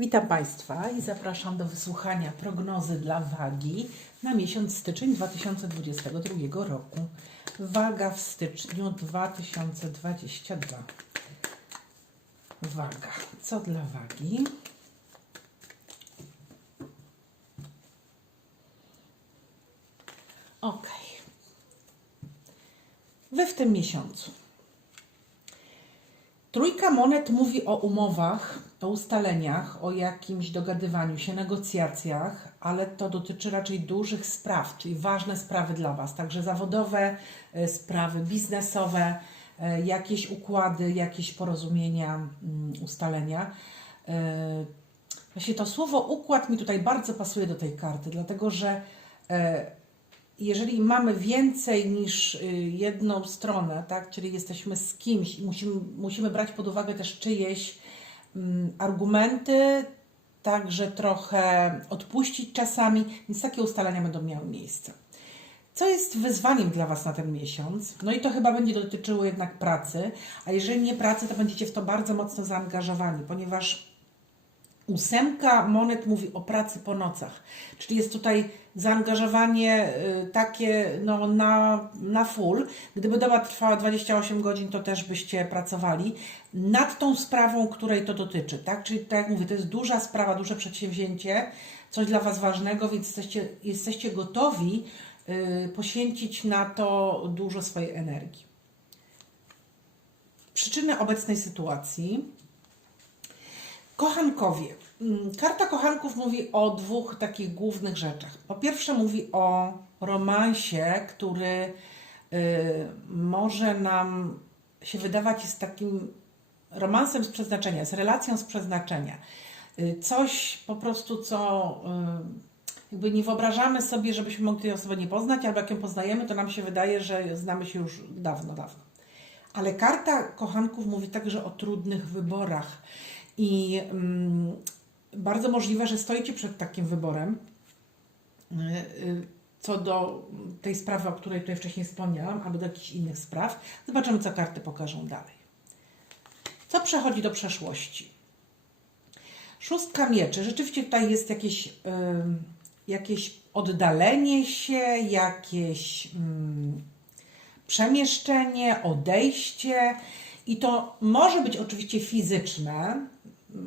Witam Państwa i zapraszam do wysłuchania prognozy dla wagi na miesiąc styczeń 2022 roku. Waga w styczniu 2022. Waga. Co dla wagi? Ok. Wy w tym miesiącu. Trójka monet mówi o umowach, o ustaleniach, o jakimś dogadywaniu się, negocjacjach, ale to dotyczy raczej dużych spraw, czyli ważne sprawy dla Was, także zawodowe, e, sprawy biznesowe, e, jakieś układy, jakieś porozumienia, mm, ustalenia. E, Właśnie to słowo układ mi tutaj bardzo pasuje do tej karty, dlatego że jeżeli mamy więcej niż y, jedną stronę, tak, czyli jesteśmy z kimś i musimy, musimy brać pod uwagę też czyjeś argumenty, także trochę odpuścić czasami, więc takie ustalenia będą miały miejsce. Co jest wyzwaniem dla Was na ten miesiąc? No i to chyba będzie dotyczyło jednak pracy, a jeżeli nie pracy, to będziecie w to bardzo mocno zaangażowani, ponieważ Ósemka monet mówi o pracy po nocach, czyli jest tutaj zaangażowanie y, takie no, na, na full. Gdyby doba trwała 28 godzin, to też byście pracowali nad tą sprawą, której to dotyczy. Tak? Czyli tak jak mówię, to jest duża sprawa, duże przedsięwzięcie, coś dla Was ważnego, więc jesteście, jesteście gotowi y, poświęcić na to dużo swojej energii. Przyczyny obecnej sytuacji. Kochankowie. Mm, Karta kochanków mówi o dwóch takich głównych rzeczach. Po pierwsze, mówi o romansie, który y, może nam się wydawać jest takim romansem z przeznaczenia, z relacją z przeznaczenia. Y, coś po prostu, co y, jakby nie wyobrażamy sobie, żebyśmy mogli tej osoby nie poznać, albo jak ją poznajemy, to nam się wydaje, że znamy się już dawno, dawno. Ale karta kochanków mówi także o trudnych wyborach. I mm, bardzo możliwe, że stoicie przed takim wyborem. y, y, Co do tej sprawy, o której tutaj wcześniej wspomniałam, albo do jakichś innych spraw. Zobaczymy, co karty pokażą dalej. Co przechodzi do przeszłości? Szóstka mieczy. Rzeczywiście tutaj jest jakieś, ym, jakieś oddalenie się, jakieś ym, przemieszczenie, odejście. I to może być oczywiście fizyczne,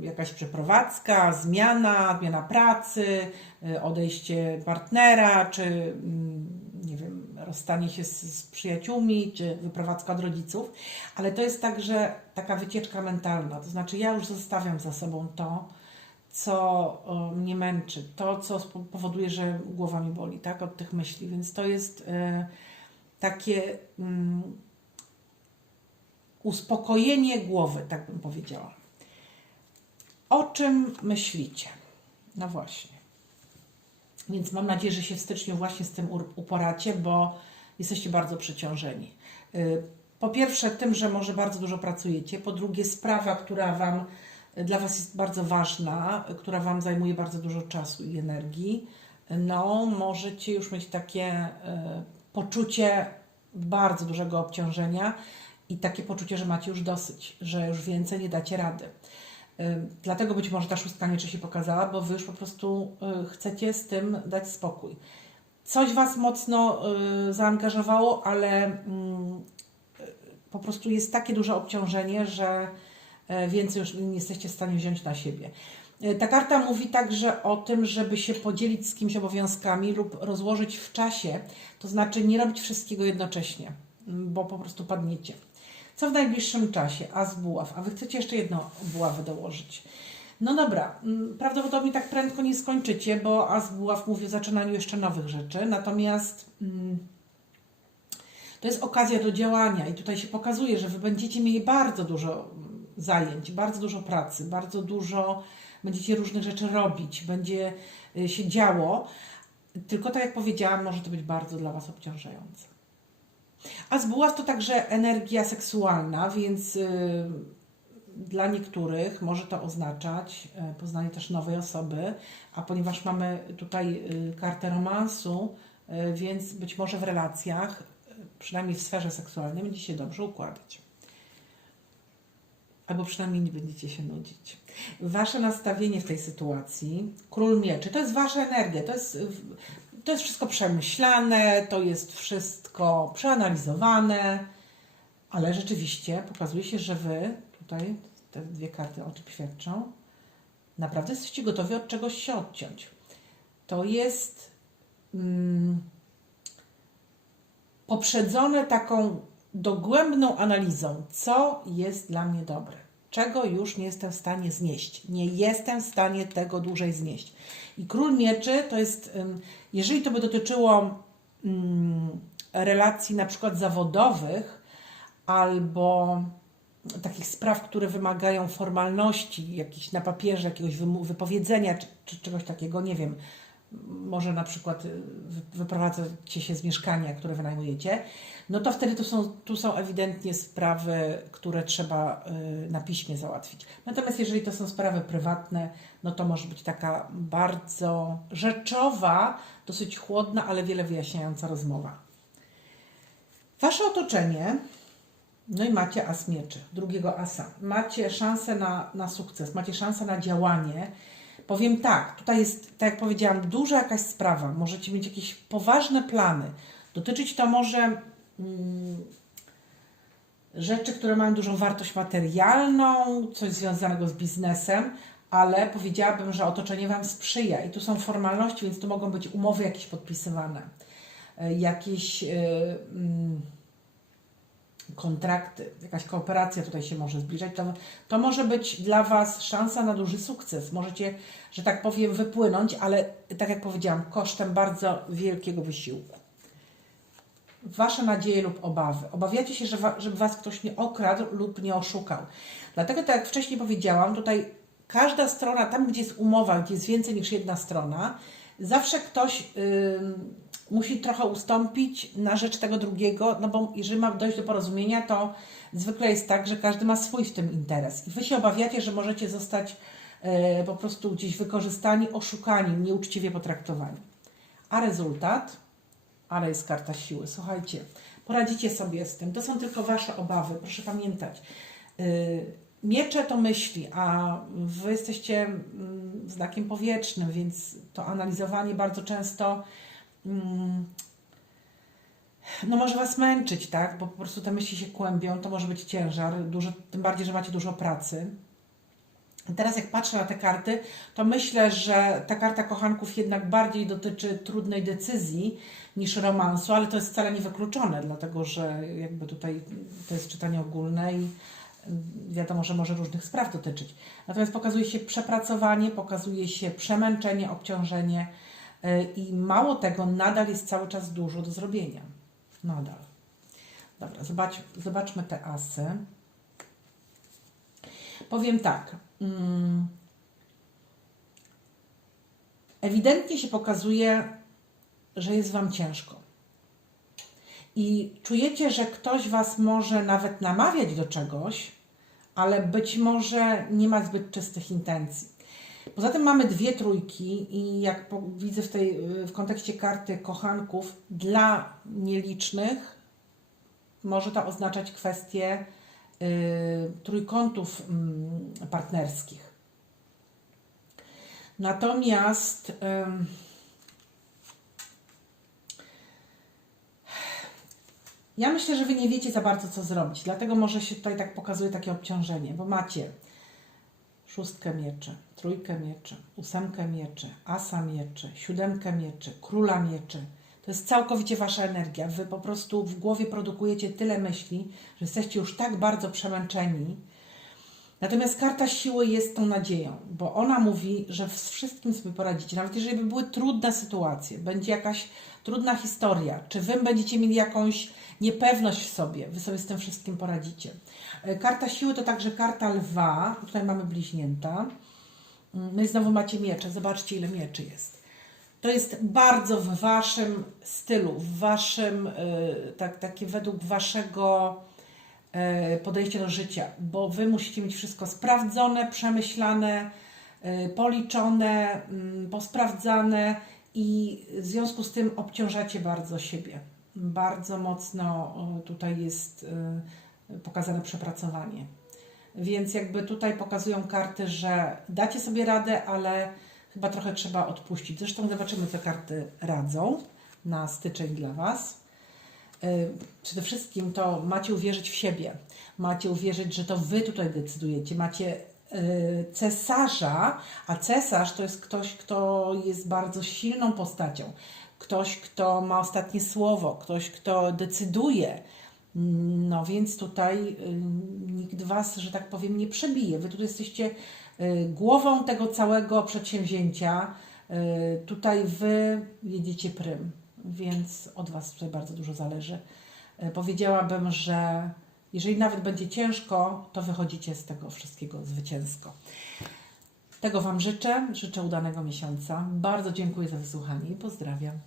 jakaś przeprowadzka, zmiana, zmiana pracy, y, odejście partnera, czy mm, nie wiem, rozstanie się z, z przyjaciółmi, czy wyprowadzka od rodziców, ale to jest także taka wycieczka mentalna, to znaczy ja już zostawiam za sobą to, co y, mnie męczy, to, co powoduje, że głowa mi boli, tak, od tych myśli, więc to jest y, takie mm, uspokojenie głowy, tak bym powiedziała. O czym myślicie? No właśnie. Więc mam nadzieję, że się w styczniu właśnie z tym uporacie, bo jesteście bardzo przeciążeni. Y, Po pierwsze, tym, że może bardzo dużo pracujecie. Po drugie, sprawa, która Wam dla Was jest bardzo ważna, która Wam zajmuje bardzo dużo czasu i energii. No, możecie już mieć takie y, poczucie bardzo dużego obciążenia i takie poczucie, że macie już dosyć, że już więcej nie dacie rady. Y, Dlatego być może ta szóstka mieczy się pokazała, bo wy już po prostu y, chcecie z tym dać spokój. Coś was mocno y, zaangażowało, ale mm, po prostu jest takie duże obciążenie, że więcej już nie jesteście w stanie wziąć na siebie. Ta karta mówi także o tym, żeby się podzielić z kimś obowiązkami lub rozłożyć w czasie, to znaczy nie robić wszystkiego jednocześnie, bo po prostu padniecie. Co w najbliższym czasie? As buław. A wy chcecie jeszcze jedną buławę dołożyć. No dobra, mm, prawdopodobnie tak prędko nie skończycie, bo As buław mówi o zaczynaniu jeszcze nowych rzeczy. Natomiast mm, to jest okazja do działania i tutaj się pokazuje, że wy będziecie mieli bardzo dużo mm, zajęć, bardzo dużo pracy, bardzo dużo będziecie różnych rzeczy robić, będzie y, się działo. Tylko tak jak powiedziałam, może to być bardzo dla Was obciążające. A z buław to także energia seksualna, więc y, dla niektórych może to oznaczać y, poznanie też nowej osoby, a ponieważ mamy tutaj y, kartę romansu, więc być może w relacjach, przynajmniej w sferze seksualnej, będzie się dobrze układać. albo przynajmniej nie będziecie się nudzić. Wasze nastawienie w tej sytuacji, król mieczy, to jest wasza energia, to jest, to jest wszystko przemyślane, to jest wszystko przeanalizowane, ale rzeczywiście pokazuje się, że wy, tutaj te dwie karty o czym świadczą, naprawdę jesteście gotowi od czegoś się odciąć. To jest mm, poprzedzone taką dogłębną analizą, co jest dla mnie dobre, czego już nie jestem w stanie znieść. Nie jestem w stanie tego dłużej znieść. I król mieczy to jest, jeżeli to by dotyczyło relacji na przykład zawodowych albo takich spraw, które wymagają formalności, jakichś na papierze, jakiegoś wypowiedzenia czy, czy czegoś takiego, nie wiem, może na przykład y, wy- wyprowadzacie się z mieszkania, które wynajmujecie, no to wtedy tu są, tu są ewidentnie sprawy, które trzeba y, na piśmie załatwić. Natomiast jeżeli to są sprawy prywatne, no to może być taka bardzo rzeczowa, dosyć chłodna, ale wiele wyjaśniająca rozmowa. Wasze otoczenie, no i macie as mieczy, drugiego asa. Macie szansę na, na sukces, macie szansę na działanie. Powiem tak, tutaj jest, tak jak powiedziałam, duża jakaś sprawa. Możecie mieć jakieś poważne plany. Dotyczyć to może mm, rzeczy, które mają dużą wartość materialną, coś związanego z biznesem, ale powiedziałabym, że otoczenie Wam sprzyja i tu są formalności, więc tu mogą być umowy jakieś podpisywane, y, jakieś. Yy, mm, kontrakty, jakaś kooperacja tutaj się może zbliżać, to, to może być dla Was szansa na duży sukces. Możecie, że tak powiem, wypłynąć, ale tak jak powiedziałam, kosztem bardzo wielkiego wysiłku. Wasze nadzieje lub obawy. Obawiacie się, że wa, żeby Was ktoś nie okradł lub nie oszukał. Dlatego, tak jak wcześniej powiedziałam, tutaj każda strona, tam gdzie jest umowa, gdzie jest więcej niż jedna strona, zawsze ktoś. Yy, musi trochę ustąpić na rzecz tego drugiego, no bo jeżeli ma dojść do porozumienia, to zwykle jest tak, że każdy ma swój w tym interes. I wy się obawiacie, że możecie zostać e, po prostu gdzieś wykorzystani, oszukani, nieuczciwie potraktowani. A rezultat? Ale jest karta siły. Słuchajcie, poradzicie sobie z tym. To są tylko wasze obawy, proszę pamiętać. E, Miecze to myśli, a wy jesteście mm, znakiem powietrznym, więc to analizowanie bardzo często no może Was męczyć, tak? Bo po prostu te myśli się kłębią, to może być ciężar, dużo, tym bardziej, że macie dużo pracy. Teraz jak patrzę na te karty, to myślę, że ta karta kochanków jednak bardziej dotyczy trudnej decyzji niż romansu, ale to jest wcale nie wykluczone, dlatego że jakby tutaj to jest czytanie ogólne i wiadomo, że może różnych spraw dotyczyć. Natomiast pokazuje się przepracowanie, pokazuje się przemęczenie, obciążenie, i mało tego, nadal jest cały czas dużo do zrobienia. Nadal. Dobra, zobacz, zobaczmy te asy. Powiem tak. Mm, ewidentnie się pokazuje, że jest Wam ciężko. I czujecie, że ktoś Was może nawet namawiać do czegoś, ale być może nie ma zbyt czystych intencji. Poza tym mamy dwie trójki i jak widzę w, tej, w kontekście karty kochanków, dla nielicznych może to oznaczać kwestię y, trójkątów y, partnerskich. Natomiast ja myślę, że Wy nie wiecie za bardzo, co zrobić. Dlatego może się tutaj tak pokazuje takie obciążenie, bo macie szóstkę mieczy, trójkę mieczy, ósemkę mieczy, asa mieczy, siódemkę mieczy, króla mieczy. To jest całkowicie wasza energia. Wy po prostu w głowie produkujecie tyle myśli, że jesteście już tak bardzo przemęczeni. Natomiast karta siły jest tą nadzieją, bo ona mówi, że z wszystkim sobie poradzicie. Nawet jeżeli by były trudne sytuacje, będzie jakaś trudna historia, czy wy będziecie mieli jakąś niepewność w sobie, wy sobie z tym wszystkim poradzicie. E, karta siły to także karta lwa. Tutaj mamy bliźnięta. No i znowu macie miecze. Zobaczcie, ile mieczy jest. To jest bardzo w waszym stylu, w waszym, yy, tak, takie według waszego yy, podejścia do życia, bo wy musicie mieć wszystko sprawdzone, przemyślane, yy, policzone, mm, posprawdzane i w związku z tym obciążacie bardzo siebie. Bardzo mocno tutaj jest pokazane przepracowanie. Więc jakby tutaj pokazują karty, że dacie sobie radę, ale chyba trochę trzeba odpuścić. Zresztą zobaczymy, co karty radzą na styczeń dla Was. Y, Przede wszystkim to macie uwierzyć w siebie. Macie uwierzyć, że to Wy tutaj decydujecie. Macie y, cesarza, a cesarz to jest ktoś, kto jest bardzo silną postacią. Ktoś, kto ma ostatnie słowo, ktoś, kto decyduje. No więc tutaj y, nikt Was, że tak powiem, nie przebije. Wy tutaj jesteście głową tego całego przedsięwzięcia. Tutaj Wy jedziecie prym, więc od Was tutaj bardzo dużo zależy. Y, Powiedziałabym, że jeżeli nawet będzie ciężko, to wychodzicie z tego wszystkiego zwycięsko. Tego Wam życzę. Życzę udanego miesiąca. Bardzo dziękuję za wysłuchanie i pozdrawiam.